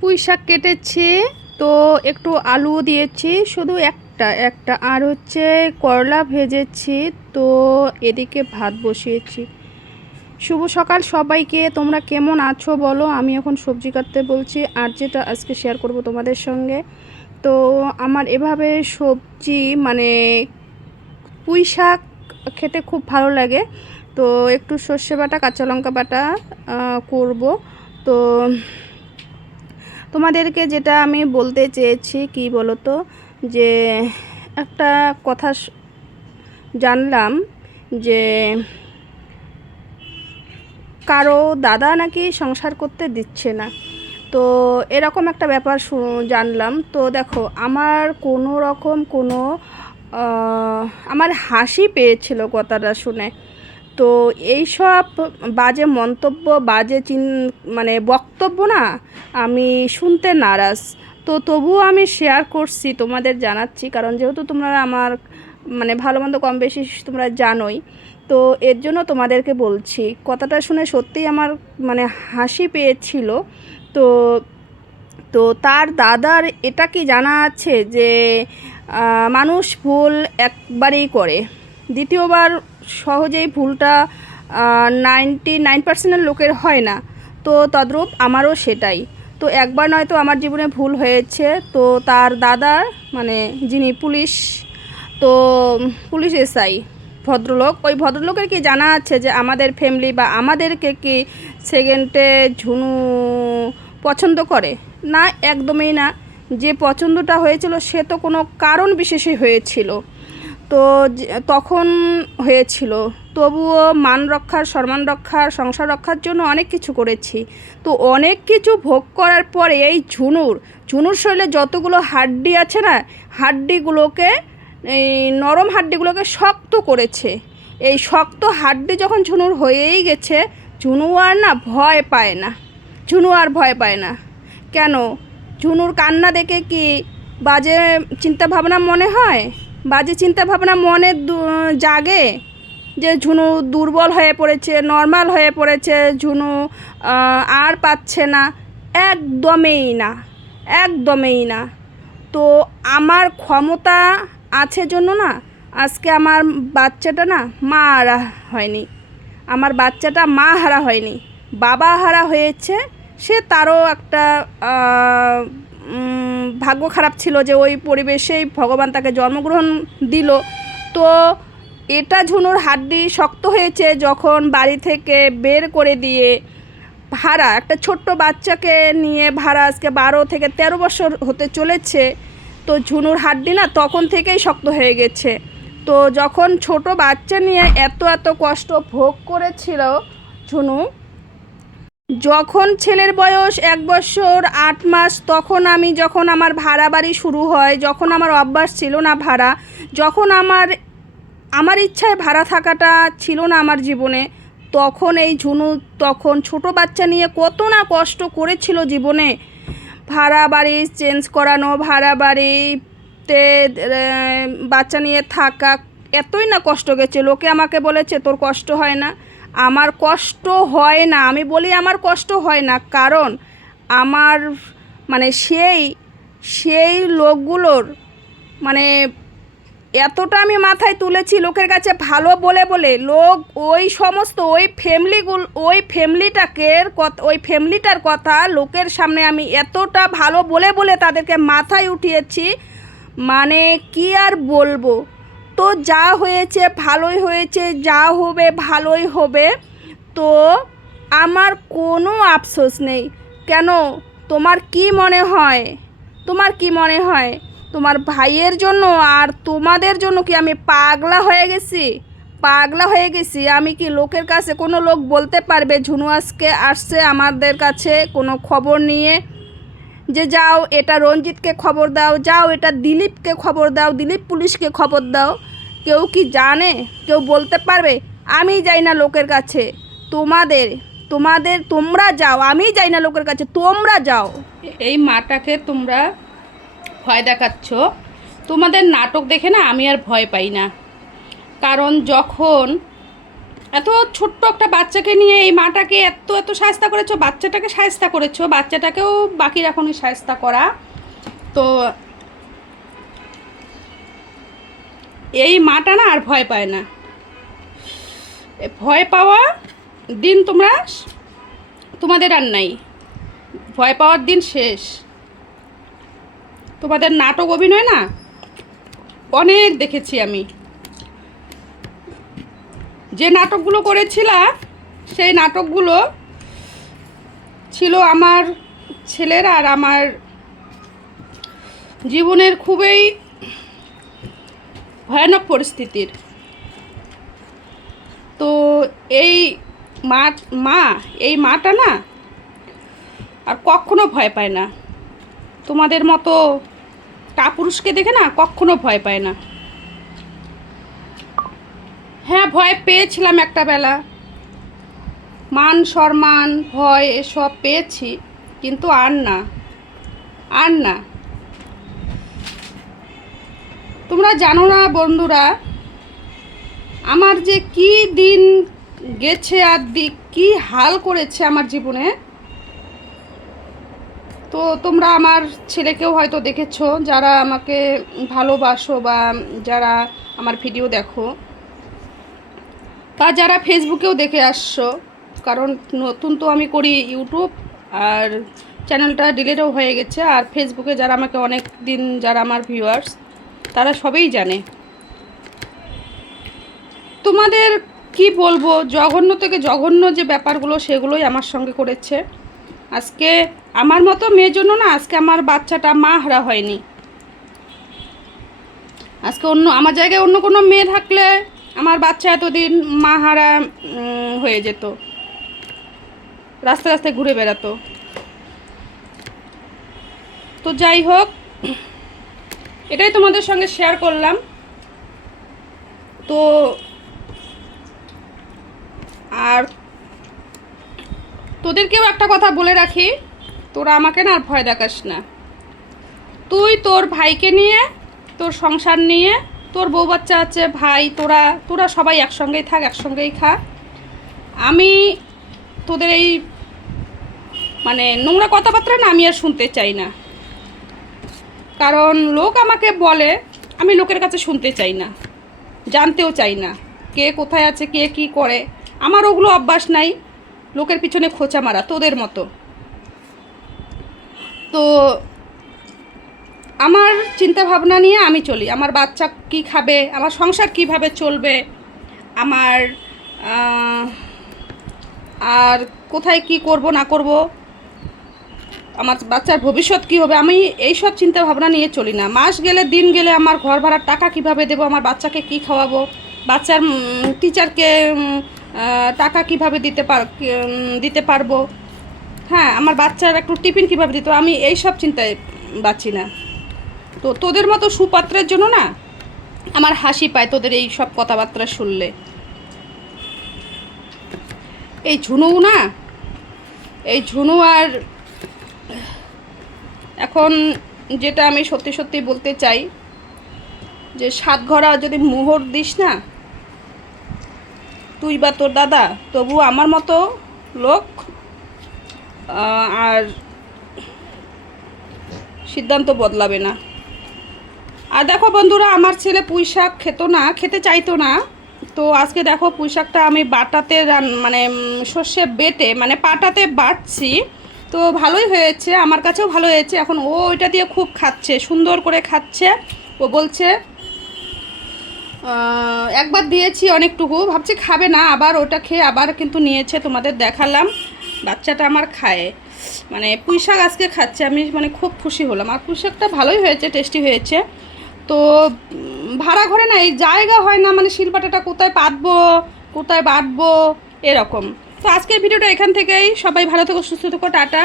পুঁই শাক কেটেছি, তো একটু আলু দিয়েছি, শুধু একটা একটা। আর হচ্ছে করলা ভেজেছি, তো এদিকে ভাত বসিয়েছি। শুভ সকাল সবাইকে, তোমরা কেমন আছো বলো? আমি এখন সবজি কাটতে বলছি, আর যেটা আজকে শেয়ার করব তোমাদের সঙ্গে। তো আমার এভাবে সবজি মানে পুঁই শাক খেতে খুব ভালো লাগে। তো একটু সর্ষে বাটা, কাঁচা লঙ্কা বাটা করব। তো তোমাদেরকে যেটা আমি বলতে চেয়েছি, কি বলো তো যে একটা কথা জানলাম যে কারও দাদা নাকি সংসার করতে দিচ্ছে না। তো এরকম একটা ব্যাপার জানলাম। তো দেখো, আমার কোনো রকম কোনো আমার হাসি পেয়েছিল কথাটা শুনে। তো এইসব বাজে মন্তব্য, বাজে চিন মানে বক্তব্য না আমি শুনতে নারাজ। তো তবুও আমি শেয়ার করছি, তোমাদের জানাচ্ছি, কারণ যেহেতু তোমরা আমার মানে ভালো মন্দ কম বেশি তোমরা জানোই, তো এর জন্য তোমাদেরকে বলছি, কথাটা শুনে সত্যিই আমার মানে হাসি পেয়েছিল। তো তো তার দাদার এটা কি জানা আছে যে মানুষ ভুল একবারেই করে, দ্বিতীয়বার সহজেই ভুলটা নাইনটি নাইন পার্সেন্টের লোকের হয় না। তো তদ্রূপ আমারও সেটাই। তো একবার নয়তো আমার জীবনে ভুল হয়েছে। তো তার দাদার মানে যিনি পুলিশ, তো পুলিশ এসআই, ভদ্রলোক, ওই ভদ্রলোকের কি জানা আছে যে আমাদের ফ্যামিলি বা আমাদেরকে কি সেকেন্ডে ঝুনু পছন্দ করে? না, একদমই না। যে পছন্দটা হয়েছিল সে তো কোনো কারণ বিশেষে হয়েছিল। তো তখন হয়েছিল। তবুও মান রক্ষার, সম্মান রক্ষার, সংসার রক্ষার জন্য অনেক কিছু করেছি। তো অনেক কিছু ভোগ করার পরে এই ঝুনুর ঝুনুর শরীরে যতগুলো হাড্ডি আছে না, হাড্ডিগুলোকে, এই নরম হাড্ডিগুলোকে শক্ত করেছে। এই শক্ত হাড্ডি যখন ঝুনুর হয়েই গেছে, ঝুনু আর না ভয় পায় না। ঝুনু আর ভয় পায় না। কেন? ঝুনুর কান্না দেখে কি বাজে চিন্তা ভাবনা মনে হয়? বাজে চিন্তা ভাবনা মনে জাগে যে ঝুনু দুর্বল হয়ে পড়েছে নর্মাল হয়ে পড়েছে, ঝুনু আর পাচ্ছে না, একদমই না একদমই না। তো আমার ক্ষমতা আছে জন্য না, আজকে আমার বাচ্চাটা না মা হারা হয়নি। আমার বাচ্চাটা মা হারা হয়নি। বাবা হারা হয়েছে, সে তারও একটা ভাগ্য খারাপ ছিল যে ওই পরিবেশেই ভগবান তাকে জন্মগ্রহণ দিল। তো এটা ঝুনুর হাড্ডি শক্ত হয়েছে যখন বাড়ি থেকে বের করে দিয়ে ভাড়া, একটা ছোট্ট বাচ্চাকে নিয়ে ভাড়া আজকে বারো থেকে তেরো বছর হতে চলেছে। তো ঝুনুর হাড্ডি না তখন থেকেই শক্ত হয়ে গেছে। তো যখন ছোট বাচ্চা নিয়ে এত এত কষ্ট ভোগ করেছিল ঝুনু যখন ছেলের বয়স এক বছর আট মাস, তখন আমি যখন আমার ভাড়া বাড়ি শুরু হয়, যখন আমার অভ্যাস ছিল না ভাড়া, যখন আমার আমার ইচ্ছায় ভাড়া থাকাটা ছিল না আমার জীবনে, তখন এই ঝুনু, তখন ছোট বাচ্চা নিয়ে কত না কষ্ট করেছিল জীবনে। ভাড়া বাড়ি চেঞ্জ করানো, ভাড়া বাড়িতে বাচ্চা নিয়ে থাকা, এতই না কষ্ট গেছে। লোকে আমাকে বলেছে, তোর কষ্ট হয় না। আমার কষ্ট হয় না। আমি বলি আমার কষ্ট হয় না, কারণ আমার মানে সেই সেই লোকগুলোর মানে এতটা আমি মাথায় তুলেছি লোকের কাছে ভালো বলে বলে। লোক ওই সমস্ত, ওই ফ্যামিলিগুলো ওই ফ্যামিলিটাকে ওই ফ্যামিলিটার কথা লোকের সামনে আমি এতটা ভালো বলে বলে তাদেরকে মাথায় উঠিয়েছি। মানে কি আর বলব? তো যা হয়েছে ভালোই হয়েছে, যা হবে ভালোই হবে। তো আমার কোনো আফসোস নেই। কেন? তোমার কি মনে হয়? তোমার কি মনে হয়? তোমার ভাইয়ের জন্য আর তোমাদের জন্য কি আমি পাগলা হয়ে গেছি? পাগলা হয়ে গেছি? আমি কি লোকের কাছে কোনো লোক বলতে পারবে? ঝুনু আজকে আসছে আমাদের কাছে কোনো খবর নিয়ে। যে যাও, এটা রঞ্জিতকে খবর দাও, যাও, এটা দিলীপকে খবর দাও, দিলীপ পুলিশকে খবর দাও। কেউ কি জানে? কেউ বলতে পারবে? আমি যাই না লোকের কাছে। তোমাদের তোমাদের তোমরা যাও। আমি যাই না লোকের কাছে। তোমরা যাও। এই মাটাকে তোমরা ভয় দেখাচ্ছ। তোমাদের নাটক দেখে না আমি আর ভয় পাই না। কারণ যখন এত ছোট্ট একটা বাচ্চাকে নিয়ে এই মাটাকে এত এত সায়স্তা করেছ, বাচ্চাটাকে সায়স্তা করেছ, বাচ্চাটাকেও বাকি এখনই সায়স্তা করা। তো এই মাটা না আর ভয় পায় না। ভয় পাওয়া দিন তোমরা তোমাদের আর নাই। ভয় পাওয়ার দিন শেষ। তোমাদের নাটক অভিনয় না? অনেক দেখেছি আমি। যে নাটকগুলো করেছিলাম সেই নাটকগুলো ছিল আমার ছেলের আর আমার জীবনের খুবই ভয়ানক পরিস্থিতির। তো এই মা মা, এই মাটা না আর কখনো ভয় পায় না। তোমাদের মতো কাপুরুষকে দেখে না কখনো ভয় পায় না। হ্যাঁ ভয় পেয়েছিলাম একটা বেলা। মান, সম্মান, ভয়, এসব পেয়েছি, কিন্তু আর না আর না। তোমরা জানো না বন্ধুরা, আমার যে কি দিন গেছে আর দিক কি হাল করেছে আমার জীবনে, তো তোমরা আমার ছেলেকেও হয়তো দেখেছ, যারা আমাকে ভালোবাসো বা যারা আমার ভিডিও দেখো, বা যারা ফেসবুকেও দেখে আসছো, কারণ নতুন তো আমি করি ইউটিউব, আর চ্যানেলটা ডিলেটও হয়ে গেছে, আর ফেসবুকে যারা আমাকে অনেক দিন যারা আমার ভিউয়ার্স তারা সবেই জানে। তোমাদের কি বলব? জঘন্য থেকে জঘন্য যে ব্যাপারগুলো সেগুলোই আমার সঙ্গে করেছে। আজকে আমার মতো মেয়ের জন্য না, আজকে আমার বাচ্চাটা মা হারা হয়নি। আজকে অন্য, আমার জায়গায় অন্য কোনো মেয়ে থাকলে আমার বাচ্চা এতদিন মা হারা হয়ে যেত। রাস্তায় রাস্তায় ঘুরে বেড়াতো। তো যাই হোক এটাই তোমাদের সঙ্গে শেয়ার করলাম। তো আর তোদেরকেও একটা কথা বলে রাখি, তোরা আমাকে না আর ভয় দেখাস না। তুই তোর ভাইকে নিয়ে, তোর সংসার নিয়ে, তোর বউ বাচ্চা আছে, ভাই, তোরা তোরা সবাই একসঙ্গেই থাক, একসঙ্গেই খা। আমি তোদের এই মানে নোংরা কথাবার্তা না আমি আর শুনতে চাই না। কারণ লোক আমাকে বলে, আমি লোকের কাছে শুনতে চাই না, জানতেও চাই না কে কোথায় আছে, কে কি করে। আমার ওগুলো অভ্যাস নাই, লোকের পিছনে খোঁচা মারা, তোদের মতো। তো আমার চিন্তা ভাবনা নিয়ে আমি চলি। আমার বাচ্চা কি খাবে, আমার সংসার কীভাবে চলবে, আমার আর কোথায় কি করব, না করব আমার বাচ্চার ভবিষ্যৎ কী হবে? আমি এই সব চিন্তা ভাবনা নিয়ে চলি না। মাস গেলে, দিন গেলে আমার ঘর ভাড়ার টাকা কীভাবে দেবো? আমার বাচ্চাকে কি খাওয়াবো? বাচ্চার টিচারকে টাকা কীভাবে দিতে পার দিতে পারব? হ্যাঁ আমার বাচ্চার একটু টিফিন কীভাবে দিত আমি এই সব চিন্তায় বাঁচি না। তো তোদের মতো সুপাত্রের জন্য না আমার হাসি পায় তোদের এই সব কথাবার্তা শুনলে। এই ঝুনু না, এই ঝুনু আর এখন যেটা আমি সত্যি সত্যি বলতে চাই, যে সাত ঘরা যদি মোহর দিস না, তুই বা তোর দাদা, তবু আমার মতো লোক আর সিদ্ধান্ত বদলাবে না। আর দেখো বন্ধুরা, আমার ছেলে পুঁই শাক খেতো না, খেতে চাইতো না। তো আজকে দেখো পুঁই শাকটা আমি বাটাতে রান- মানে সর্ষে বেটে মানে পাটাতে বাটছি। তো ভালোই হয়েছে, আমার কাছেও ভালো হয়েছে। এখন ও ওইটা দিয়ে খুব খাচ্ছে, সুন্দর করে খাচ্ছে। ও বলছে একবার দিয়েছি অনেকটুকু, ভাবছি খাবে না, আবার ওটা খেয়ে আবার কিন্তু নিয়েছে, তোমাদের দেখালাম। বাচ্চাটা আমার খায়। মানে পুঁই শাক আজকে খাচ্ছে, আমি মানে খুব খুশি হলাম। আর পুঁই শাকটা ভালোই হয়েছে টেস্টি হয়েছে। তো ভাড়া ঘরে না, এই জায়গা হয় না মানে শিলপাটাটা কোথায় পাতবো, কোথায় বাটবো, এরকম। তো আজকের ভিডিওটা এখান থেকেই। সবাই ভালো থেকো সুস্থ থেকো টাটা।